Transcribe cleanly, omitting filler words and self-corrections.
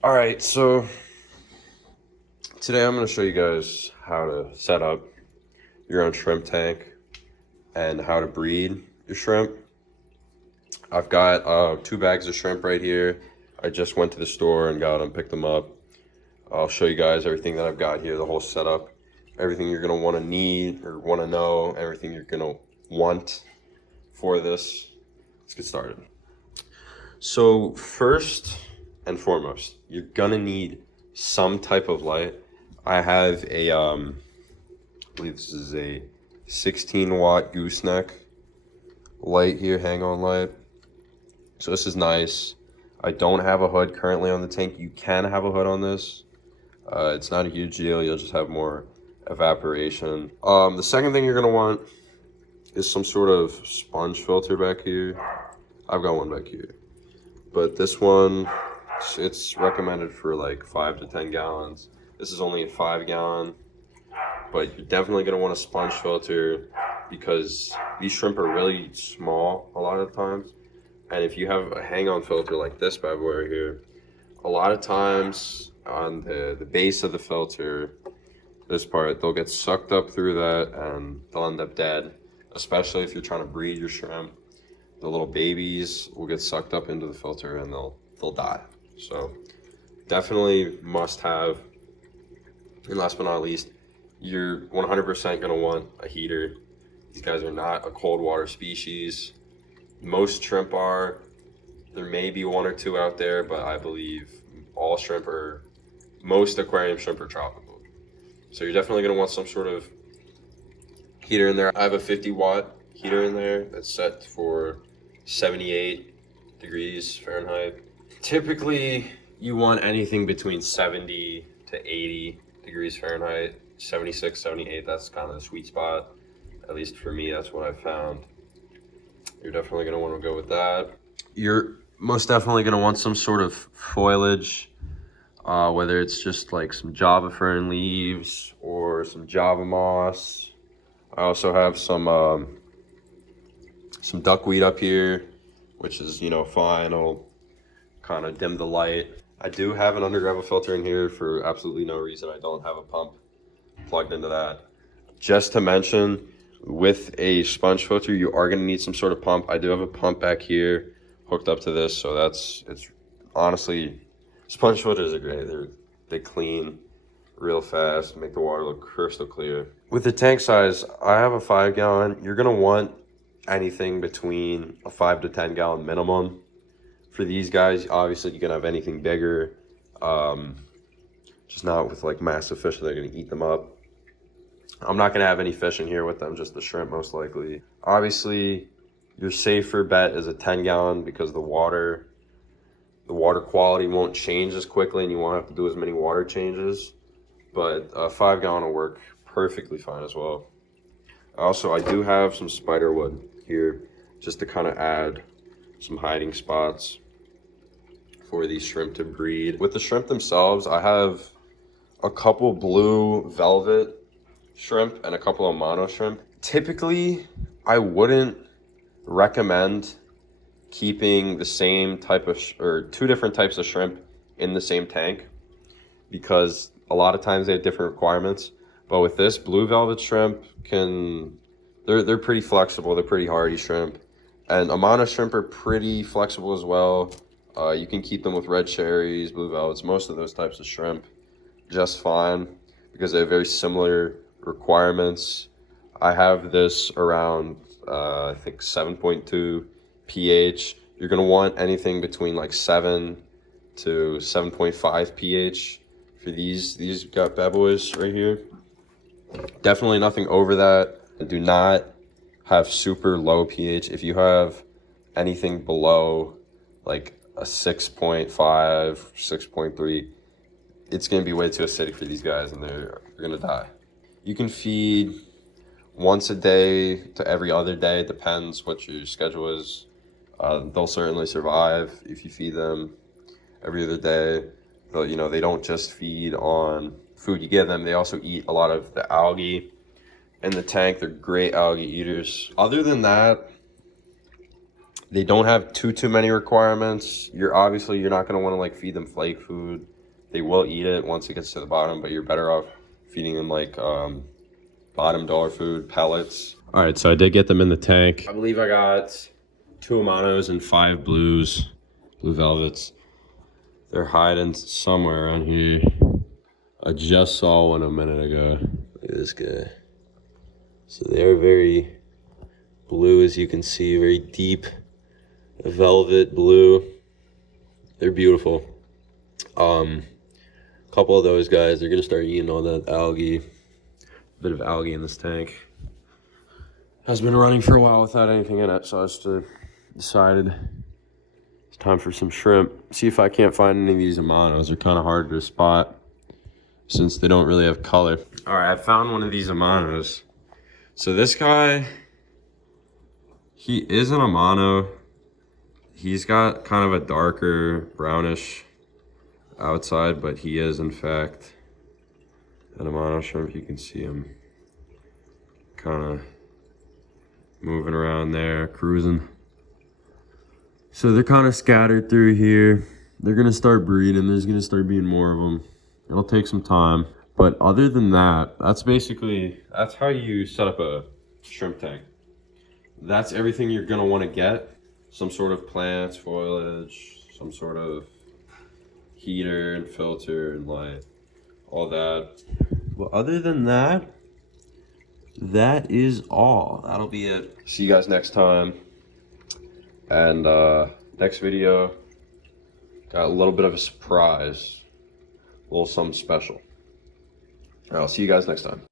All right, so today I'm going to show you guys how to set up your own shrimp tank and how to breed your shrimp. I've got 2 bags of shrimp right here. I just went to the store and got them, picked them up. I'll show you guys everything that I've got here, the whole setup, everything you're going to want to need or want to know, everything you're going to want for this. Let's get started. So first and foremost, you're going to need some type of light. I have a, I believe this is a 16-watt gooseneck light here, hang on light. So this is nice. I don't have a hood currently on the tank. You can have a hood on this. It's not a huge deal. You'll just have more evaporation. The second thing you're gonna want is some sort of sponge filter back here. I've got one back here, but this one, it's recommended for like 5 to 10 gallons. This is only a 5-gallon, but you're definitely gonna want a sponge filter because these shrimp are really small a lot of times. And if you have a hang-on filter like this bad boy right here, a lot of times on the base of the filter, this part, they'll get sucked up through that and they'll end up dead, especially if you're trying to breed your shrimp. The little babies will get sucked up into the filter and they'll die. So definitely must have. And last but not least, you're 100% gonna want a heater. These guys are not a cold water species. Most shrimp are. There may be 1 or 2 out there, but I believe all shrimp are, most aquarium shrimp are tropical. So you're definitely gonna want some sort of heater in there. I have a 50-watt heater in there that's set for 78 degrees Fahrenheit. Typically, you want anything between 70 to 80 degrees Fahrenheit. 76, 78, that's kind of the sweet spot. At least for me, that's what I've found. You're definitely going to want to go with that. You're most definitely going to want some sort of foliage, whether it's just like some Java fern leaves or some Java moss. I also have some duckweed up here, which is, fine. It'll kind of dim the light. I do have an undergravel filter in here for absolutely no reason. I don't have a pump plugged into that. Just to mention, with a sponge filter, you are going to need some sort of pump. I do have a pump back here hooked up to this, so it's honestly, sponge filters are great. They clean real fast, make the water look crystal clear. With the tank size, I have a 5-gallon. You're going to want anything between a 5 to 10 gallon minimum. For these guys, obviously you can have anything bigger, just not with like massive fish. They're going to eat them up. I'm not going to have any fish in here with them, just the shrimp most likely. Obviously, your safer bet is a 10-gallon because the water quality won't change as quickly and you won't have to do as many water changes. But a 5-gallon will work perfectly fine as well. Also, I do have some spider wood here just to kind of add some hiding spots for these shrimp to breed. With the shrimp themselves, I have a couple blue velvet shrimp and a couple of mono shrimp. Typically, I wouldn't recommend keeping the same type of or 2 different types of shrimp in the same tank because a lot of times they have different requirements. But with this blue velvet shrimp, they're pretty flexible. They're pretty hardy shrimp, and Amana shrimp are pretty flexible as well. You can keep them with red cherries, blue velvets, most of those types of shrimp just fine because they have very similar requirements. I have this around I think 7.2 pH. You're gonna want anything between like 7 to 7.5 pH for these got bad boys right here. Definitely nothing over that. Do not have super low pH. If you have anything below like a 6.5, 6.3, it's gonna be way too acidic for these guys and they're gonna die. You can feed once a day to every other day, depends what your schedule is. They'll certainly survive if you feed them every other day. But they don't just feed on food you give them, they also eat a lot of the algae in the tank. They're great algae eaters. Other than that, They don't have too many requirements. You're not gonna want to like feed them flake food. They will eat it once it gets to the bottom, but you're better off feeding them like bottom dollar food, pellets. All right, so I did get them in the tank. I believe I got 2 Amanos and 5 blue velvets. They're hiding somewhere around here. I just saw one a minute ago. Look at this guy. So they are very blue, as you can see, very deep velvet blue. They're beautiful. A couple of those guys, they're gonna start eating all that algae. A bit of algae in this tank. Has been running for a while without anything in it, so I just decided it's time for some shrimp. See if I can't find any of these Amanos. They're kind of hard to spot since they don't really have color. All right, I found one of these Amanos. So this guy, he is an Amano. He's got kind of a darker brownish outside, but he is in fact an Amano shrimp. You can see him kind of moving around there, cruising. So they're kind of scattered through here. They're gonna start breeding. There's gonna start being more of them. It'll take some time, but other than that, that's how you set up a shrimp tank. That's everything you're gonna want to get. Some sort of plants, foliage, some sort of heater and filter and light, all that. But other than that, that is all. That'll be it. See you guys next time. And next video, got a little bit of a surprise, a little something special. All right, I'll see you guys next time.